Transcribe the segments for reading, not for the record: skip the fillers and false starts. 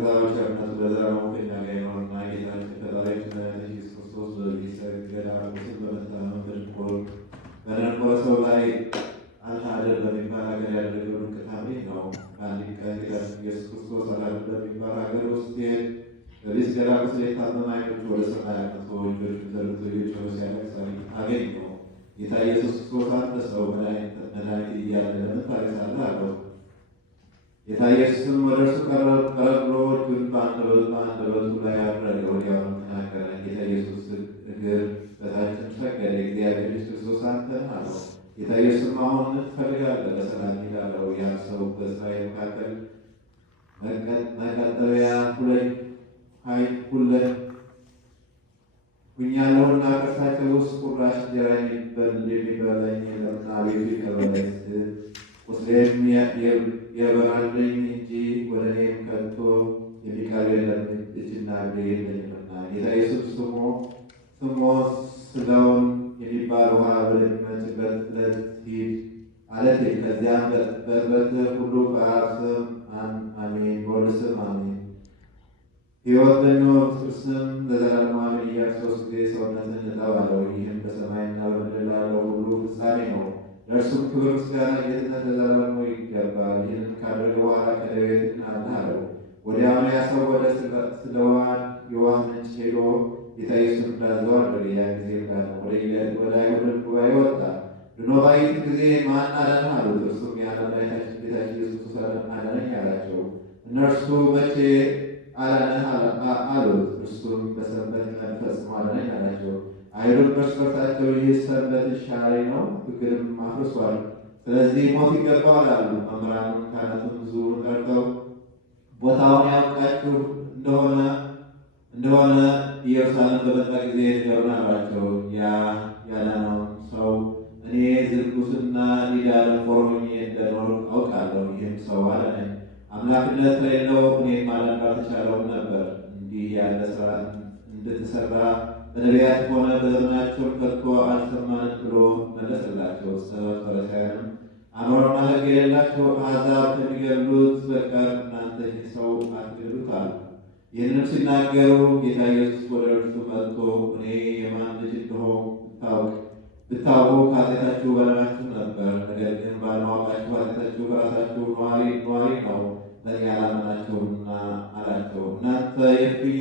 ቸርነቱ ለዘላለሙ ከእኛ ጋር ይኖርና ጌታችን ፈጣሪያችን መድኃኒታችን ኢየሱስ ክርስቶስ በዚህ ገዳም ምስል በመታመን በደንቆሮ ሰው ላይ አልዓደር በሚባል ሀገር ያደረገው ድንቅ ታምሪት ነው። በአንዲት ቀን ጌታችን ኢየሱስ ክርስቶስ አልዓደር በሚባል ሀገር ውስጥ ሲሄድ በዚህ ገዳም ውስጥ የታመመ ዓይኖቹ ወደ ሰማይ አንስቶ እጆቹን ዘርግቶ እየጮኸ ሲያለቅስ አገኘው። ጌታ ኢየሱስ ክርስቶስ አንተ ሰው መድኃኒት እያለ ለምን ታለቅሳለህ አለው። ጌታ ኢየሱስም ወደ እርሱ ቀረብ ብሎ እጁን በአንደበቱ ላይ አደረገ። ወዲያውኑ ተናገረ። ጌታ ኢየሱስ እግር በታችም ሰገደ። እግዚአብሔር ልጅ ክርስቶስ አንተ ነህ አለው። ጌታ ኢየሱስም አሁን ምን ትፈልጋለህ? በሰላም ሂድ አለው። ያን ሰው በእስራኤል መካከል መቀጠሪያ ሁኛለሁና ከእርሳቸው ውስጥ ቁራሽ እንጀራ የሚበላኝ የለምና አቤቱ ይቅር በለኝ ቁስሌም የበራልኝ እንጂ ወደ እኔም ከቶ የሚቀርብ የለም እጅና እግሬ የለኝምና። ጌታ ኢየሱስ ስሞ ስጋውን የሚባል ውሃ ወደሚመነጭበት ዕለት ሂድ አለት። ከዚያም በእርበትህ ሁሉ በአብ ስም አሜን፣ በወልድ ስም አሜን፣ ሕይወት በሚሆን ስም ለዘላለሙ አሜን እያልክ 3 ጊዜ ሰውነትን እጠብ አለው። ይህም በሰማይና በምድር ላለው ሁሉ ፍጻሜ ነው። ለእርሱም ክብር፣ ምስጋና፣ ጌትነት ለዘላለሙ ይገባል። ይህንን ካደረገ በኋላ ከደዌ ትድናለህ አለው። ወዲያውኑ ያ ሰው ወደ ሲሎዋም የውሃ ምንጭ ሄዶ ጌታ ኢየሱስ እንዳዘዘው አደረገ። ያን ጊዜ ዳነ። ወደ አይሁድ ጉባኤ ወጣ። ድኖ ባዩት ጊዜ ማን አዳነህ አሉት። እርሱም የአምላካችን ጌታችን ኢየሱስ ክርስቶስ አዳነኝ አላቸው። እነርሱ መቼ አዳነህ አሉት። እርሱም በሰንበት ቀን ፈጽሞ አዳነኝ አላቸው። አይሁድ እርስ በርሳቸው ይህ ሰንበት ሻሪ ነው፣ ሕግንም አፍርሷል፣ ስለዚህ ሞት ይገባዋል አሉ። መምህራኑም ካህናቱም ሕዝቡን ጠርተው ቦታውን ያውቃችሁ እንደሆነ ኢየሩሳሌም በመጣ ጊዜ ንገሩን አሏቸው። ያ ያዳነውን ሰው እኔ ዝርጉስና ዲዳ ደንቆሮ ሆኜ እንደኖር አውቃለሁ። ይህም ሰው አዳነኝ። አምላክነት ከሌለው እኔን ማዳን ባልተቻለውም ነበር። እንዲህ ያለ ስራ እንድትሰራ በነቢያት ሆነ በዘመናቸው ከቶ አልሰማንም ብሎ መለሰላቸው። ፈሪሳውያንም አእምሮና ሕግ የሌላቸው አሕዛብ ከሚገድሉት በቀር እናንተ ይህ ሰው አትገድሉት አሉ። ይህንም ሲናገሩ ጌታ ኢየሱስ ወደ እርሱ መጥቶ እኔ የማን ልጅ እንደሆንኩ ብታውቁ ከኃጢአታችሁ በደላችሁ ነበር። ነገር ግን ባለማወቃችሁ ኃጢአታችሁ በራሳችሁ ነዋሪ ነው፣ በእኔ አላመናችሁምና አላቸው። እናንተ የእፉኝ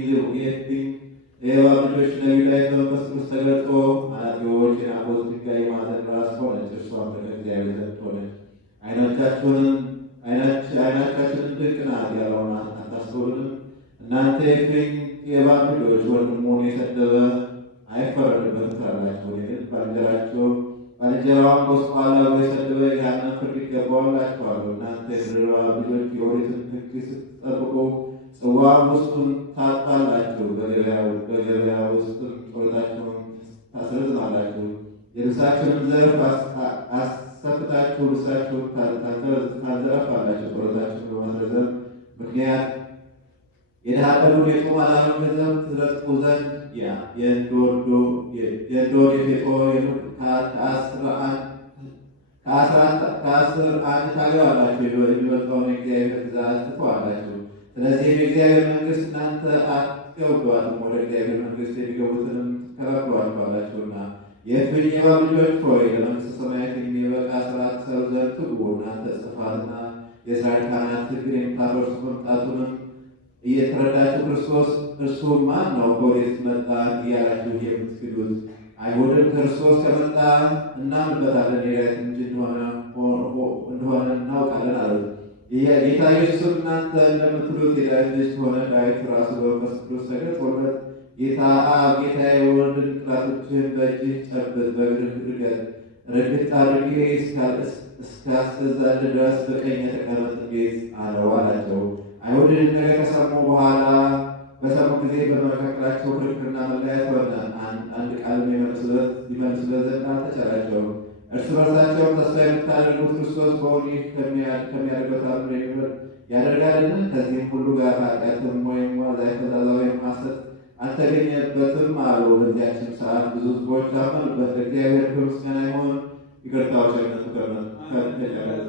የእባብ ልጆች ነቢዩ ላይ በመንፈስ ቅዱስ ተገልጦ አናጢዎች የናቦት ድንጋይ ማዕዘን ራስ ሆነች፣ እርሷም ከእግዚአብሔር ዘንድ ሆነች። ዓይኖቻችንን ድንቅ ናት ያለውን አታስተውሉንም? እናንተ የእፉኝ የእባብ ልጆች ወንድሙን የሰደበ አይፈረድበትም ትላላችሁ። ግን ባልንጀራዋን ጎስቋላ ብሎ የሰደበ ገሃነመ ፍርድ ይገባዋል እላችኋለሁ። እናንተ የምድር እባብ ልጆች የኦሪትን ሕግ ስትጠብቁ ጽዋውን ውስጡን ታጥባላችሁ፣ በገበያ ውስጥም ጸሎታችሁን ታስረዝማላችሁ። የልብሳችሁንም ዘርፍ አሰፍታችሁ ልብሳችሁን ታዘረፋላችሁ። ጸሎታችሁን በማስረዘም ምክንያት የድሃ አደጉን የጦም አላፊውን ገንዘብ ትረግጡ ዘንድ የእንዶድ የፌጦ ከ10 አንድ ታገባላችሁ። የሚበልጠውን የእግዚአብሔር ትእዛዝ ትተዋላችሁ። ስለዚህም የእግዚአብሔር መንግሥት እናንተ አትገቡባትም፣ ወደ እግዚአብሔር መንግሥት የሚገቡትንም ትከለክሏቸዋላችሁና። የእፉኝ የእባብ ልጆች ሆይ ለመንግሥተ ሰማያት የሚበቃ ሥራ ትሠሩ ዘንድ ትጉ። እናንተ ጽፋትና የእስራኤል ካህናት ሕግን የምታፈርሱ መምጣቱንም እየተረዳችሁ ክርስቶስ እርሱ ማን ነው ከወዴት መጣ እያላችሁ የምትክዱት። አይሁድም ክርስቶስ ከመጣ እናምንበታለን፣ የዳዊት ልጅ እንደሆነ እናውቃለን አሉት። ጌታ ኢየሱስም እናንተ እንደምትሉት የዳዊት ልጅ ከሆነ ዳዊት ራሱ በመንፈስ ቅዱስ ተገልጦለት ጌታዬ ወልድን ጠላቶችህን በእጅህ ጨብጥ፣ በእግርህ ረግጥ አድርጌ እስካስገዛልህ ድረስ በቀኜ ተቀመጥ እንዴት አለው አላቸው። አይሁድ ይህን ነገር በሰሙ ጊዜ በመካከላቸው ክርክርና መለያየት ሆነ። አንድ ቃልም ሊመልሱለት ዘንድ አልተቻላቸውም። እርስ በርሳቸውም ተስፋ የምታደርጉት ክርስቶስ በወዲህ ከሚያደርገው ተአምር ያደርጋልን? ከዚህም ሁሉ ጋር ኃጢአትም ወይም ፈዛዛ ወይም ሐሰት አልተገኘበትም አሉ። በዚያችም ሰዓት ብዙ ሕዝቦች አመኑበት። ለእግዚአብሔር ክብር ምስጋና ይሁን። ይቅርታው ቸርነቱ ከእኛ ጋር